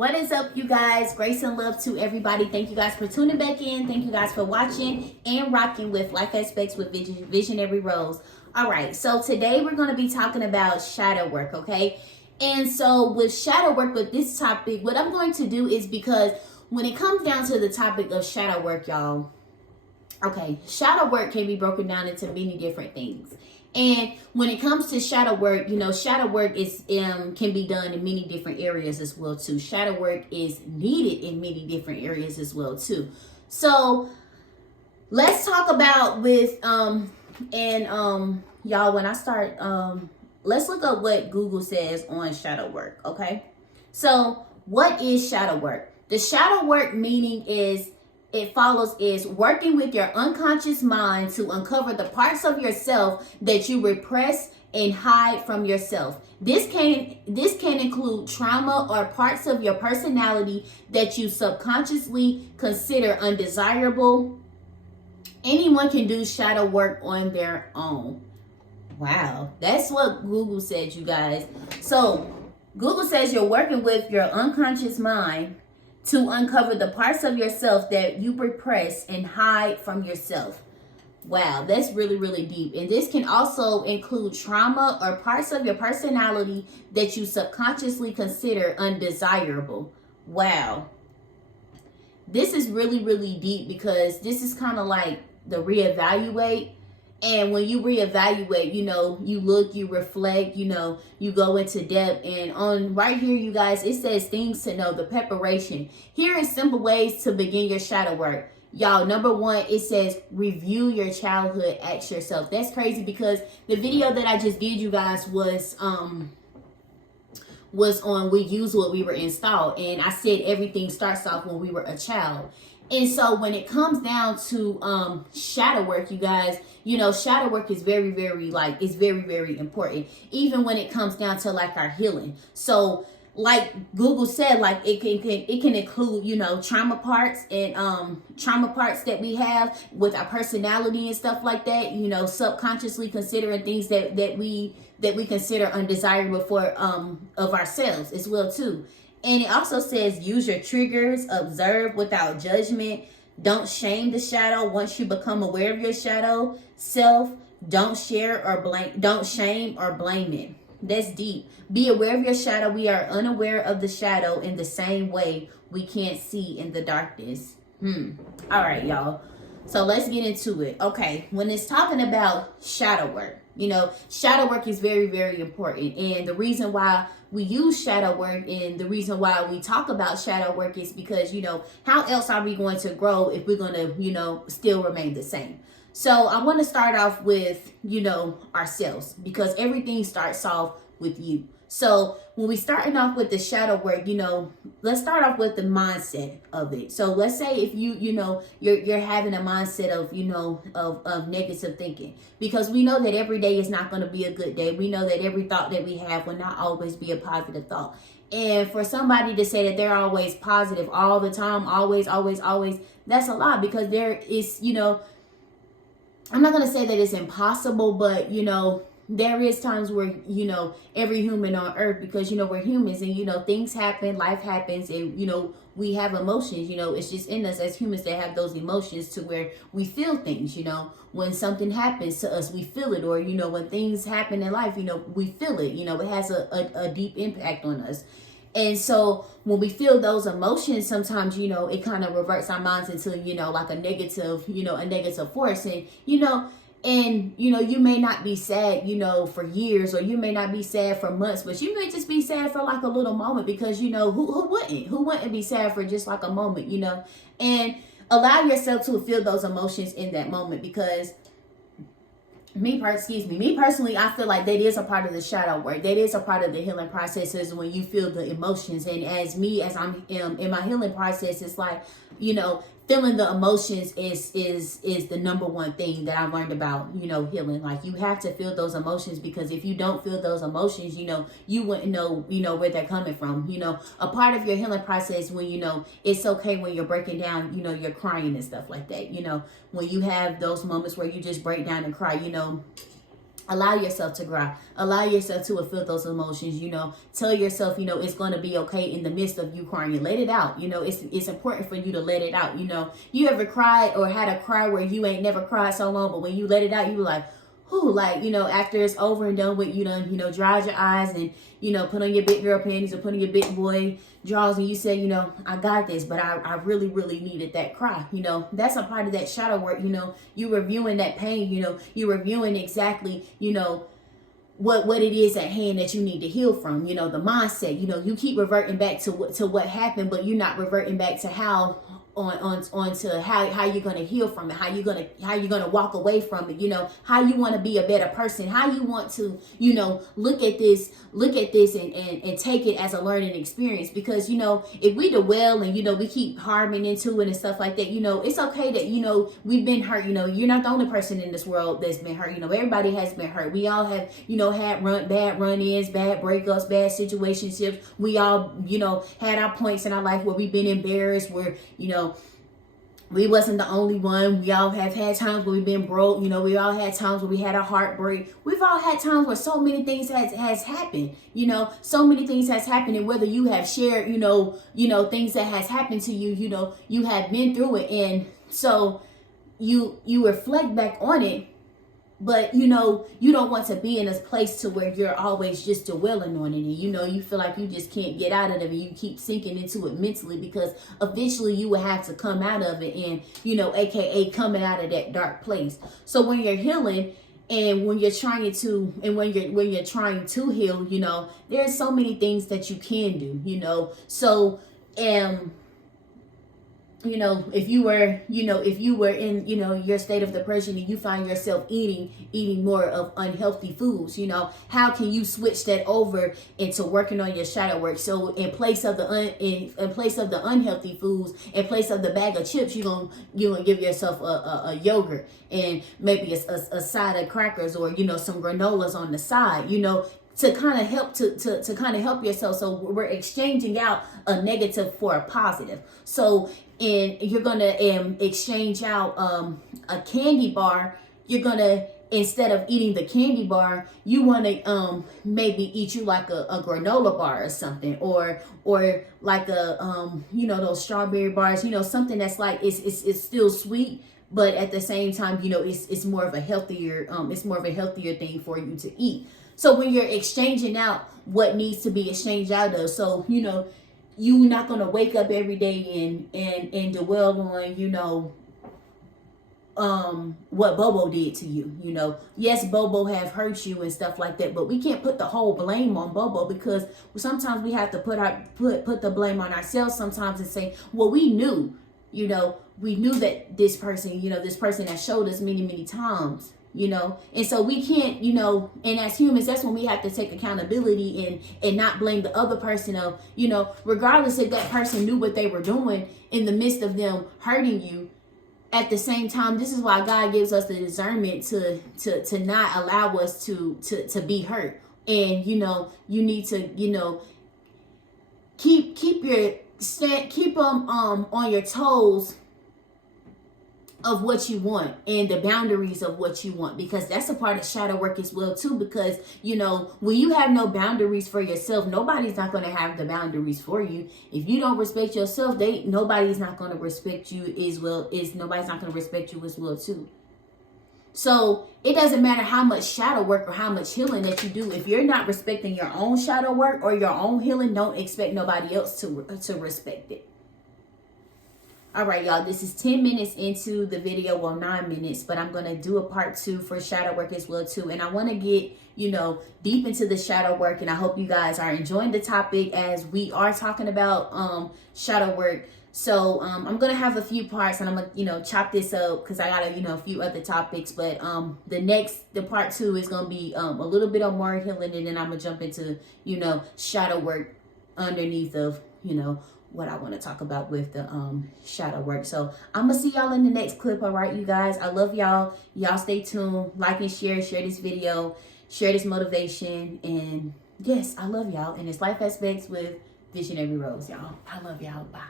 What is up, you guys? Grace and love to everybody. Thank you guys for tuning back in. Thank you guys for watching and rocking with Life Aspects with Visionary Rose. All right, so today we're going to be talking about shadow work, okay? And so with shadow work, with this topic, what I'm going to do is, because when it comes down to the topic of shadow work, y'all, okay, shadow work can be broken down into many different things. And when it comes to shadow work, shadow work is can be done in many different areas as well too. Shadow work is needed in many different areas as well too. So let's talk about with y'all, when I start let's look up what Google says on shadow work, okay? So what is shadow work? The shadow work meaning is working with your unconscious mind to uncover the parts of yourself that you repress and hide from yourself. This can include trauma or parts of your personality that you subconsciously consider undesirable. Anyone can do shadow work on their own. Wow, that's what Google said, you guys. So Google says you're working with your unconscious mind to uncover the parts of yourself that you repress and hide from yourself. Wow, that's really, really deep. And this can also include trauma or parts of your personality that you subconsciously consider undesirable. Wow. This is really, really deep, because this is kind of like the reevaluate. And when you reevaluate, you look, you reflect, you go into depth. And on right here, you guys, it says things to know, the preparation. Here is simple ways to begin your shadow work. Y'all, number one, it says review your childhood, ask yourself. That's crazy, because the video that I just did, you guys, was on we use what we were installed. And I said everything starts off when we were a child. And so when it comes down to shadow work, you guys, shadow work is very, very, it's very, very important. Even when it comes down to our healing. So like Google said, it can include, trauma parts and trauma parts that we have with our personality and stuff like that, subconsciously considering things that we consider undesirable for of ourselves as well too. And it also says use your triggers, observe without judgment. Don't shame the shadow once you become aware of your shadow self. Don't shame or blame it. That's deep. Be aware of your shadow. We are unaware of the shadow in the same way we can't see in the darkness. All right, y'all. So let's get into it. Okay, when it's talking about shadow work, shadow work is very, very important. And the reason why we use shadow work and the reason why we talk about shadow work is because, how else are we going to grow if we're going to, still remain the same? So I want to start off with, ourselves, because everything starts off with you. So when we starting off with the shadow work, let's start off with the mindset of it. So let's say if you're having a mindset of negative thinking, because we know that every day is not going to be a good day. We know that every thought that we have will not always be a positive thought. And for somebody to say that they're always positive all the time, always, that's a lot, because there is, I'm not going to say that it's impossible, but, there is times where, every human on earth, because, we're humans and, things happen, life happens, and, we have emotions, it's just in us as humans to have those emotions to where we feel things, when something happens to us, we feel it, or, when things happen in life, we feel it, it has a deep impact on us. And so when we feel those emotions, sometimes, it kind of reverts our minds into, like a negative force. And, you may not be sad, for years, or you may not be sad for months, but you may just be sad for like a little moment, because, who wouldn't be sad for just like a moment, and allow yourself to feel those emotions in that moment, because me personally, I feel like that is a part of the shadow work. That is a part of the healing process, is when you feel the emotions. And as I'm in my healing process, it's like, feeling the emotions is the number one thing that I learned about, healing. Like, you have to feel those emotions, because if you don't feel those emotions, you wouldn't know, where they're coming from. A part of your healing process, when, it's okay when you're breaking down, you're crying and stuff like that. When you have those moments where you just break down and cry, Allow yourself to cry. Allow yourself to feel those emotions, Tell yourself, it's going to be okay in the midst of you crying. Let it out. It's important for you to let it out. You ever cried or had a cry where you ain't never cried so long, but when you let it out, you were like, whew, like, after it's over and done with, dried your eyes and, put on your big girl panties or put on your big boy drawers and you say, I got this, but I really, really needed that cry. That's a part of that shadow work. You reviewing that pain, you reviewing exactly, what it is at hand that you need to heal from, the mindset, you keep reverting back to what happened, but you're not reverting back to how on to how you're going to heal from it, how you're going to walk away from it, how you want to be a better person, how you want to, look at this and take it as a learning experience. Because, if we dwell and, we keep harming into it and stuff like that, it's okay that, we've been hurt. You're not the only person in this world that's been hurt. Everybody has been hurt. We all have, had bad run-ins, bad breakups, bad situationships. We all, had our points in our life where we've been embarrassed, where, we wasn't the only one. We all have had times where we've been broke. We all had times where we had a heartbreak. We've all had times where so many things has happened. So many things has happened, and whether you have shared, things that has happened to you, you have been through it, and so you reflect back on it. But, you don't want to be in a place to where you're always just dwelling on it. And, you feel like you just can't get out of it. And you keep sinking into it mentally, because eventually you will have to come out of it and, AKA coming out of that dark place. So when you're healing and when you're trying to heal, there's so many things that you can do, So, if you were in, your state of depression and you find yourself eating more of unhealthy foods, how can you switch that over into working on your shadow work? So in place of the unhealthy foods, in place of the bag of chips, you're gonna give yourself a yogurt and maybe a side of crackers, or, some granolas on the side, to kind of help to kind of help yourself. So we're exchanging out a negative for a positive. So you're gonna exchange out a candy bar. You're gonna, instead of eating the candy bar, you want to maybe eat you like a granola bar or something, or like a those strawberry bars, something that's like it's still sweet, but at the same time, it's more of a healthier thing for you to eat. So when you're exchanging out what needs to be exchanged out of, so, you're not going to wake up every day and dwell on, what Bobo did to you, Yes, Bobo have hurt you and stuff like that, but we can't put the whole blame on Bobo, because sometimes we have to put the blame on ourselves sometimes and say, well, we knew that this person has showed us many, many times. And so we can't, and as humans, that's when we have to take accountability and not blame the other person of, regardless if that person knew what they were doing in the midst of them hurting you. At the same time, this is why God gives us the discernment to not allow us to be hurt. And, you need to, keep them on your toes of what you want and the boundaries of what you want, because that's a part of shadow work as well too. Because when you have no boundaries for yourself, nobody's not going to have the boundaries for you. If you don't respect yourself, nobody's not going to respect you as well. Nobody's not going to respect you as well too. So it doesn't matter how much shadow work or how much healing that you do. If you're not respecting your own shadow work or your own healing, don't expect nobody else to respect it. All right, y'all, this is 10 minutes into the video, well, 9 minutes, but I'm going to do a part 2 for shadow work as well, too. And I want to get, deep into the shadow work, and I hope you guys are enjoying the topic as we are talking about shadow work. So I'm going to have a few parts, and I'm going to, chop this up because I got, a few other topics. But the part 2 is going to be a little bit of more healing, and then I'm going to jump into, shadow work underneath of, what I want to talk about with the shadow work. So I'm gonna see y'all in the next clip. All right, you guys, I love y'all. Y'all stay tuned, like and share this video, share this motivation, and yes, I love y'all. And it's Life Aspects with Visionary Rose, y'all. I love y'all. Bye.